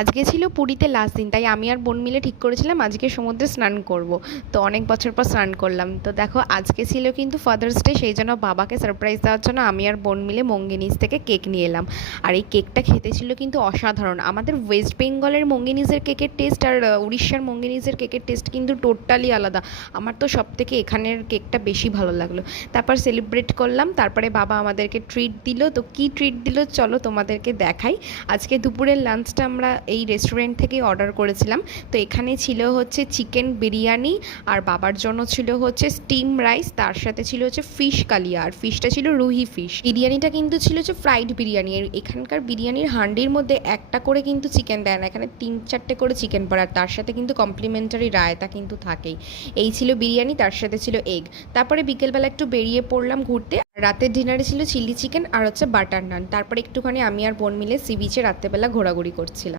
আজকে ছিল পুরীতে লাস্ট দিন, তাই আমি আর বোন মিলে ঠিক করেছিলাম আজকে সমুদ্রে স্নান করব। তো অনেক বছর পর স্নান করলাম। তো দেখো আজকে ছিল কিন্তু ফাদার্স ডে, সেই জন্য বাবাকে সারপ্রাইজ দেওয়ার জন্য আমি আর বোন মিলে মঙ্গিনিজ থেকে কেক নিয়ে এলাম। আর এই কেকটা খেতে ছিল কিন্তু অসাধারণ। আমাদের ওয়েস্ট বেঙ্গলের মঙ্গিনিজের কেকের টেস্ট আর উড়িষ্যার মঙ্গিনিজের কেকের টেস্ট কিন্তু টোটালি আলাদা। আমার তো সব থেকে এখানের কেকটা বেশি ভালো লাগলো। তারপর সেলিব্রেট করলাম, তারপরে বাবা আমাদেরকে ট্রিট দিল। তো কি ট্রিট দিল চলো তোমাদেরকে দেখাই। আজকে দুপুরের লাঞ্চটা আমরা এই রেস্টুরেন্ট থেকে অর্ডার করেছিলাম। তো এখানে ছিল হচ্ছে চিকেন বিরিয়ানি, আর বাবার জন্য ছিল হচ্ছে স্টিম রাইস, তার সাথে ছিল হচ্ছে ফিশ কালিয়া, আর ফিশটা ছিল রুহি ফিশ। বিরিয়ানিটা কিন্তু ছিল হচ্ছে ফ্রাইড বিরিয়ানি। আর এখানকার বিরিয়ানির হান্ডির মধ্যে একটা করে কিন্তু চিকেন দেয় না, এখানে 3-4টে করে চিকেন পড়ে, আর তার সাথে কিন্তু কমপ্লিমেন্টারি রায়তা কিন্তু থাকেই। এই ছিল বিরিয়ানি, তার সাথে ছিল এগ। তারপরে বিকেলবেলা একটু বেরিয়ে পড়লাম ঘুরতে। রাতের ডিনারে ছিল চিলি চিকেন আর হচ্ছে বাটার নান। তারপরে একটুখানি আমি আর বোন মিলে সি বিচে রাত্রেবেলা ঘোরাঘুরি করছিলাম।